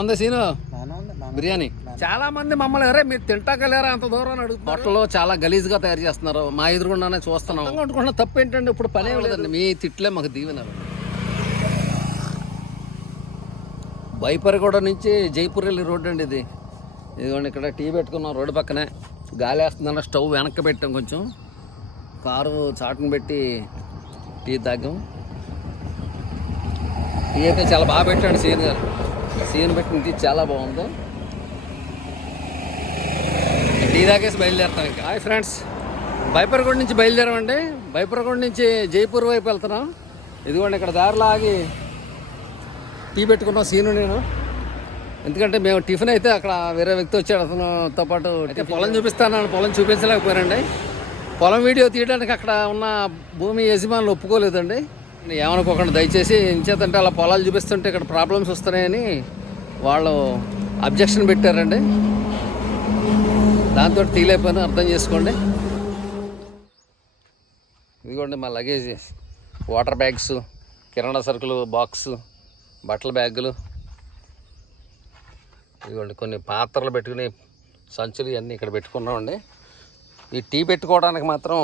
బాగుందా సీను? బిర్యానీ? చాలా మంది మమ్మల్ని అరే మీరు తింటాకలేరా? అంత దూరం అడుగుతున్నారు. హోటల్లో చాలా గలీజ్గా తయారు చేస్తున్నారు. మా ఎదురుగుండానే చూస్తున్నాం. అనుకుంటున్నా తప్పు ఏంటంటే ఇప్పుడు పనే లేదండి మీ తిట్లే మాకు దీవెనారు బైపరిగూడ నుంచి జైపూర్ వెళ్ళి రోడ్డు అండి ఇది. ఇదిగోండి ఇక్కడ టీ పెట్టుకున్నాం రోడ్డు పక్కనే. గాలి వేస్తుందన్న స్టవ్ వెనక్కి పెట్టాం కొంచెం. కారు చాటును పెట్టి టీ తాగాం. టీ అయితే చాలా బాగా పెట్టాడు సీన్ గారు. సీన్ టీ చాలా బాగుంది. టీ తాగేసి బయలుదేరుతాం ఇంకా. Hi friends. బైపర్గూడ నుంచి బయలుదేరామండి. బైపర్గూడ నుంచి జైపూర్ వైపు వెళ్తున్నాం. ఇదిగోండి ఇక్కడ దారిలో ఆగి టీ పెట్టుకున్నాం సీను నేను. ఎందుకంటే మేము టిఫిన్ అయితే అక్కడ వేరే వ్యక్తి వచ్చాడు అతనుతో పాటు అయితే పొలం చూపిస్తానని పొలం చూపించలేకపోయారండి పొలం వీడియో తీయడానికి అక్కడ ఉన్న భూమి యజమానులు ఒప్పుకోలేదండి. ఏమనుకోకుండా దయచేసి ఇంచేతంటే అలా పొలాలు చూపిస్తుంటే ఇక్కడ ప్రాబ్లమ్స్ వస్తున్నాయని వాళ్ళు అబ్జెక్షన్ పెట్టారండి. దాంతో తీలేకపోయినా అర్థం చేసుకోండి. ఇదిగోండి మా లగేజ్ వాటర్ బ్యాగ్స్ కిరాణా సరుకులు బాక్స్ బట్టల బ్యాగులు. ఇదిగోండి కొన్ని పాత్రలు పెట్టుకుని సంచులు ఇవన్నీ ఇక్కడ పెట్టుకున్నామండి. ఈ టీ పెట్టుకోవడానికి మాత్రం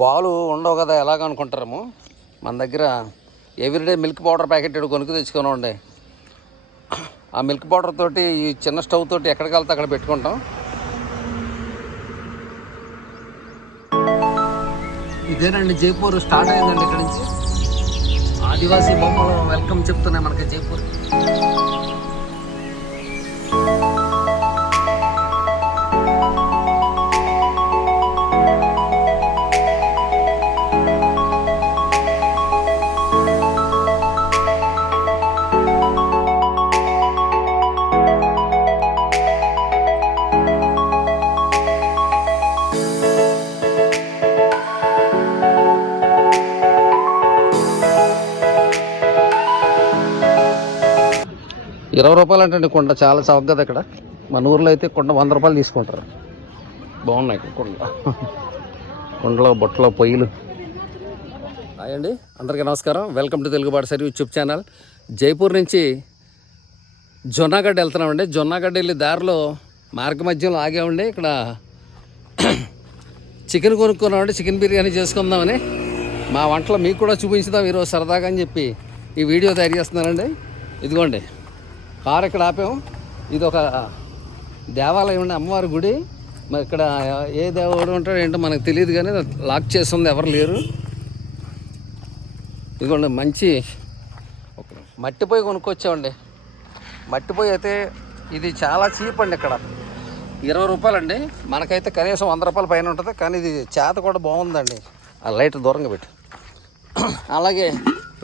పాలు ఉండవు కదా ఎలాగ అనుకుంటారేమో మన దగ్గర ఎవ్రీడే మిల్క్ పౌడర్ ప్యాకెట్ కొనుక్కు తెచ్చుకోనండి ఆ మిల్క్ పౌడర్ తోటి ఈ చిన్న స్టవ్ తోటి ఎక్కడికి వెళ్తే అక్కడ పెట్టుకుంటాం. ఇదేనండి జైపూర్ స్టార్ట్ అయిందండి ఇక్కడ నుంచి. ఆదివాసీ బొమ్మలు వెల్కమ్ చెప్తున్నాయి మనకి జైపూర్ ఇరవై రూపాయలు అంటే కొండ చాలా చౌక కదా ఇక్కడ. మన ఊర్లో అయితే కొండ వంద రూపాయలు తీసుకుంటారు. బాగున్నాయి ఇక్కడ కొండ కొండలో బొట్టలో పొయ్యిలు. హాయ్ అండి అందరికీ నమస్కారం. Welcome to Telugu Batasari YouTube channel. Jaipur నుంచి జొన్నాగడ్డ వెళ్తున్నామండి. జొన్నాగడ్డ వెళ్ళి దారిలో మార్గ మధ్యంలో ఆగామండి. ఇక్కడ చికెన్ కొనుక్కున్నామండి. చికెన్ బిర్యానీ చేసుకుందామని. మా వంటలు మీకు కూడా చూపించుదాం. ఈరోజు సరదాగా అని చెప్పి ఈ వీడియో తయారు చేస్తున్నానండి. ఇదిగోండి. కారు ఇక్కడ ఆపాము. ఇది ఒక దేవాలయం ఉండే అమ్మవారి గుడి. మరి ఇక్కడ ఏ దేవుడు ఉంటాడో ఏంటో మనకు తెలియదు కానీ లాక్ చేస్తుంది ఎవరు లేరు. ఇదిగోండి మంచి మట్టి పొయ్యి కొనుక్కొచ్చామండి. మట్టి పొయ్యి అయితే ఇది చాలా చీప్ అండి ఇక్కడ. ఇరవై రూపాయలండి. మనకైతే కనీసం వంద రూపాయల పైన ఉంటుంది కానీ ఇది చేత కూడా బాగుందండి. ఆ లైట్ దూరంగా పెట్టి. అలాగే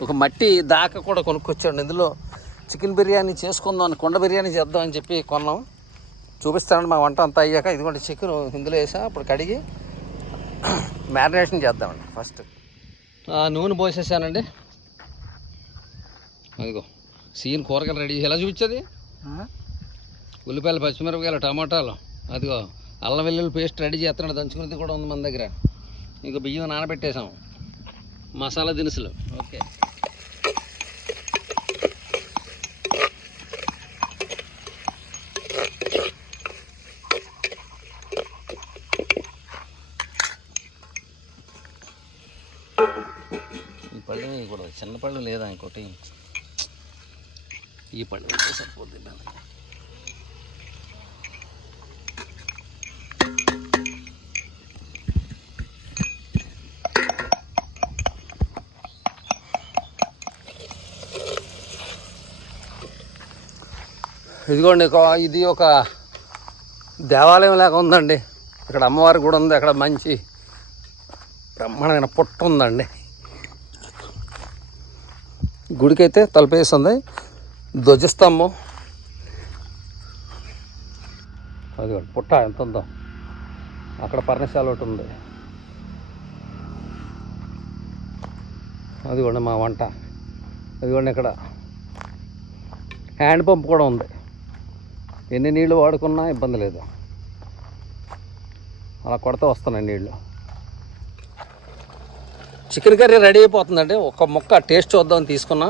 ఒక మట్టి దాకా కూడా కొనుక్కొచ్చాండి ఇందులో చికెన్ బిర్యానీ చేసుకుందాం అని కొండ బిర్యానీ చేద్దాం అని చెప్పి కొన్నాం. చూపిస్తానండి మా వంట అంతా అయ్యాక. ఇదిగోండి చికెన్ ఇందులో వేసా అప్పుడు కడిగి మ్యారినేషన్ చేద్దామండి ఫస్ట్. నూనె పోసేసానండి. అదిగో సీన్ కూరగాయలు రెడీ ఎలా చూపించేది? ఉల్లిపాయలు పచ్చిమిరపకాయలు టమాటాలు. అదిగో అల్లం వెల్లుల్లి పేస్ట్ రెడీ చేస్తున్నాడు. దంచుకునేది కూడా ఉంది మన దగ్గర. ఇంకో బియ్యం నానబెట్టేసాం మసాలా దినుసులు. ఓకే ఈ పళ్ళు కూడా చిన్న పళ్ళు లేదా ఇంకోటి? ఈ పళ్ళు అయితే సరిపోద్ది ఇదిగోండి ఇది ఒక దేవాలయం లాగా ఉందండి. ఇక్కడ అమ్మవారి కూడా ఉంది. అక్కడ మంచి బ్రహ్మాండమైన పుట్ట ఉందండి. గుడికైతే తలపేస్తుంది. ధ్వజస్తంభం. అది పుట్ట ఎంత ఉందో. అక్కడ పర్ణశాల ఒకటి ఉంది. అదిగోండి మా వంట. అదిగోండి ఇక్కడ. హ్యాండ్ పంప్ కూడా ఉంది. ఎన్ని నీళ్ళు వాడుకున్నా ఇబ్బంది లేదు. అలా కొడితే వస్తున్నాయి నీళ్ళు చికెన్ కర్రీ రెడీ అయిపోతుందండి. ఒక ముక్క టేస్ట్ చూద్దాం తీసుకున్నా.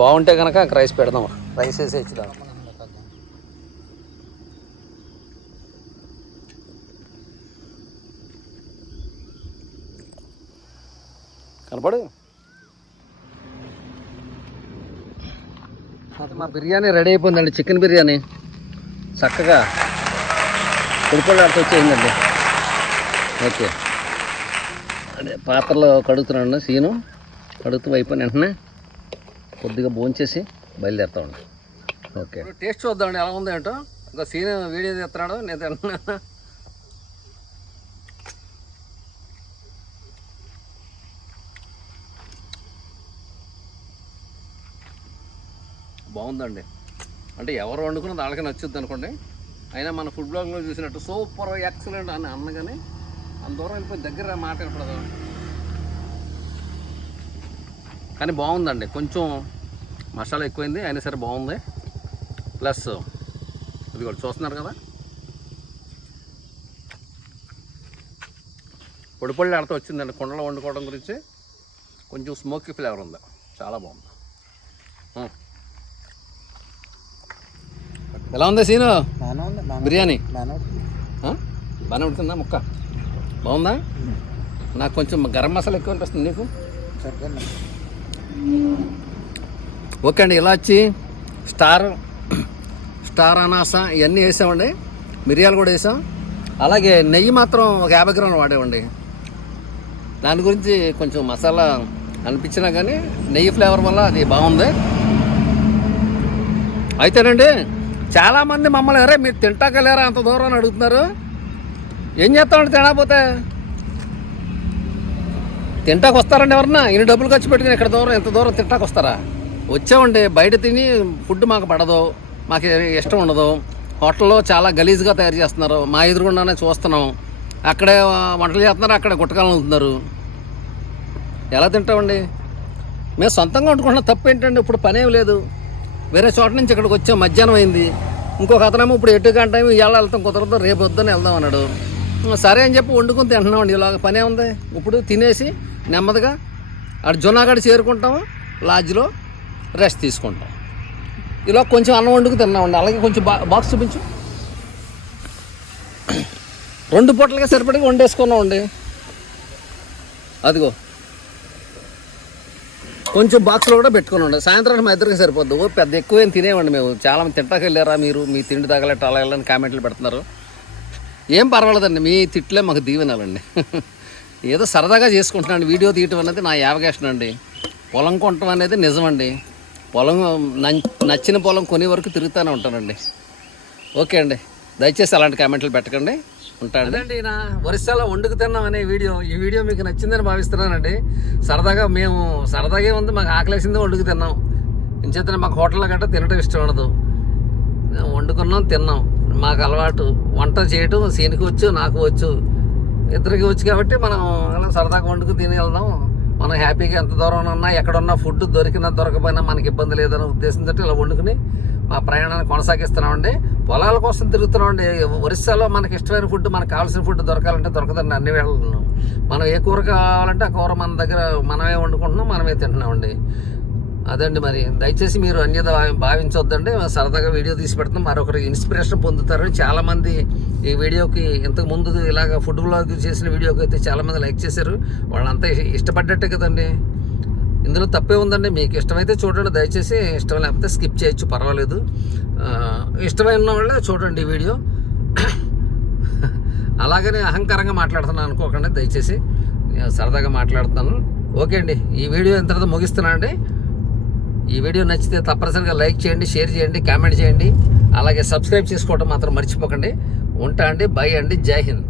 బాగుంటే కనుక రైస్ పెడదాం. రైస్ వేసే ఇచ్చుదాం కనపడు? మా బిర్యానీ రెడీ అయిపోయిందండి చికెన్ బిర్యానీ. చక్కగా పొడిపొడి ఆడుతూ వచ్చేసిందండి. ఓకే. అదే పాత్రలో కడుగుతున్నాను సీను. కడుగుతూ అయిపోయిన వెంటనే కొద్దిగా భోంచేసి బయలుదేరుతామండి ఓకే. టేస్ట్ చూద్దామండి ఎలా ఉందో ఏంటో. ఇంకా సీన్ వీడియో తీస్తున్నాడు నేను తింటున్నా బాగుందండి. అంటే ఎవరు వండుకున్నది వాళ్ళకి నచ్చుద్ది అనుకోండి. అయినా మన ఫుడ్ బ్లాగ్లో చూసినట్టు సూపర్ ఎక్సలెంట్ అని అన్నగానే అంత దూరం వెళ్ళిపోయి దగ్గర మాట వినపడదు. కానీ బాగుందండి. కొంచెం మసాలా ఎక్కువైంది అయినా సరే బాగుంది. ప్లస్ ఇది కూడా చూస్తున్నారు కదా? పొడి పొడి ఆడుతూ వచ్చిందండి. కుండలో వండుకోవడం గురించి కొంచెం స్మోకీ ఫ్లేవర్ ఉంది. చాలా బాగుంది. ఉం. ఎలా ఉంది సీను? బిర్యానీ? బాగానే ఉంటుందా ముక్క? బాగుందా? నాకు కొంచెం గరం మసాలా ఎక్కువ అనిపిస్తుంది. నీకు? ఓకే అండి ఇలాచి స్టార్ స్టార్ అనాస ఇవన్నీ వేసామండి. మిరియాలు కూడా వేసాం. అలాగే నెయ్యి మాత్రం ఒక యాభై గ్రాములు వాడేవండి. దాని గురించి కొంచెం మసాలా అనిపించినా కానీ నెయ్యి ఫ్లేవర్ వల్ల అది బాగుంది. అయితేనండి చాలామంది మమ్మల్ని అరే మీరు తింటాకలేరా అంత దూరం అని అడుగుతున్నారు. ఏం చేస్తామండి తినకపోతే తింటాకు వస్తారండి ఎవరన్నా? ఇన్ని డబ్బులు ఖర్చు పెట్టుకుని ఇక్కడ దూరం ఎంత దూరం తింటాకు వస్తారా? వచ్చామండి బయట తిని ఫుడ్ మాకు పడదు మాకు ఇష్టం ఉండదు. హోటల్లో చాలా గలీజ్గా తయారు చేస్తున్నారు. మా ఎదురుగుండానే చూస్తున్నాం. అక్కడే వంటలు చేస్తున్నారు అక్కడ గుట్టకాలు అవుతున్నారు. ఎలా తింటామండి? మేము సొంతంగా వండుకుంటున్న తప్పు ఏంటండి? ఇప్పుడు పనేం లేదు. వేరే చోట నుంచి ఇక్కడికి వచ్చాం మధ్యాహ్నం అయింది. ఇంకొక అతనేమో ఇప్పుడు ఎటు గంట ఇవాళ వెళ్తాం కుదరదు రేపు వద్దని వెళ్దాం అన్నాడు. సరే అని చెప్పి వండుకుని తింటున్నామండి. ఇలాగ పనే ఉంది. ఇప్పుడు తినేసి నెమ్మదిగా అటు జొన్నాగడ చేరుకుంటాము లాడ్జ్లో రెస్ట్ తీసుకుంటాం. ఇలా కొంచెం అన్నం వండుకు తిన్నామండి. అలాగే కొంచెం బా బాక్స్ చూపించు. రెండు పూటలుగా సరిపడి వండేసుకున్నామండి. అదిగో. కొంచెం బాక్స్లో కూడా పెట్టుకుని సాయంత్రం మా ఇద్దరికి సరిపోద్దు. ఓ పెద్ద ఎక్కువ ఏం తినేవండి మేము. చాలా తింటాకెళ్ళారా తింటాకి వెళ్ళారా మీరు? మీ తిండి తగలట్టు అలా వెళ్ళని కామెంట్లు పెడుతున్నారు. ఏం పర్వాలేదండి మీ తిట్లే మాకు దీవెనాలండి. ఏదో సరదాగా చేసుకుంటున్నాను వీడియో తీయటం అనేది నా యావగేషన్ అండి. పొలం కొనటం అనేది నిజమండి. పొలం నచ్చిన పొలం కొనే వరకు తిరుగుతూనే ఉంటానండి. ఓకే అండి. దయచేసి అలాంటి కామెంట్లు పెట్టకండి. ఉంటాను అదండి నా ఒరిస్సాలో వండుకు తిన్నాం అనే వీడియో. ఈ వీడియో మీకు నచ్చిందని భావిస్తున్నానండి. సరదాగా మేము సరదాగా ఉంది మాకు ఆకలేసింది వండుకు తిన్నాం. ఇంచేతనే మాకు హోటల్లో గట్రా తినడం ఇష్టం ఉండదు. వండుకున్నాం తిన్నాం. మాకు అలవాటు. వంట చేయటం సీనికి వచ్చు నాకు వచ్చు ఇద్దరికి వచ్చు కాబట్టి మనం అలా సరదాగా వండుకు తిని వెళ్దాం మనం హ్యాపీగా ఎంత దూరం ఉన్నా ఎక్కడున్నా ఫుడ్ దొరికినా దొరకపోయినా మనకి ఇబ్బంది లేదనే ఉద్దేశంతో ఇలా వండుకుని మా ప్రయాణాన్ని కొనసాగిస్తున్నామండి. పొలాల కోసం తిరుగుతున్నామండి. ఒరిస్సాలో మనకి ఇష్టమైన ఫుడ్ మనకు కావాల్సిన ఫుడ్ దొరకాలంటే దొరకదండి అన్ని వేళలను మనం ఏ కూర కావాలంటే ఆ కూర మన దగ్గర మనమే వండుకుంటున్నాం మనమే తింటున్నామండి. అదండి మరి. దయచేసి మీరు అన్యత భావించొద్దండి. సరదాగా వీడియో తీసి పెడుతున్నాం. మరొకరు ఇన్స్పిరేషన్ పొందుతారు చాలామంది ఈ వీడియోకి ఇంతకు ముందు ఇలాగ ఫుడ్ బ్లాగ్ చేసిన వీడియోకి అయితే చాలామంది లైక్ చేశారు. వాళ్ళంతా ఇష్టపడ్డట్టే కదండి. ఇందులో తప్పే ఉందండి. మీకు ఇష్టమైతే చూడండి. దయచేసి ఇష్టం లేకపోతే స్కిప్ చేయొచ్చు. పర్వాలేదు. ఇష్టమైన వాళ్ళే చూడండి ఈ వీడియో. అలాగనే అహంకారంగా మాట్లాడుతున్నాను అనుకోకండి. దయచేసి సరదాగా మాట్లాడుతున్నాను. ఓకే అండి. ఈ వీడియో ఇంత ముగిస్తున్నాను అండి ఈ వీడియో నచ్చితే తప్పనిసరిగా లైక్ చేయండి షేర్ చేయండి కామెంట్ చేయండి. అలాగే సబ్స్క్రైబ్ చేసుకోవడం మాత్రం మర్చిపోకండి. ఉంటా అండి బై అండి జై హింద్.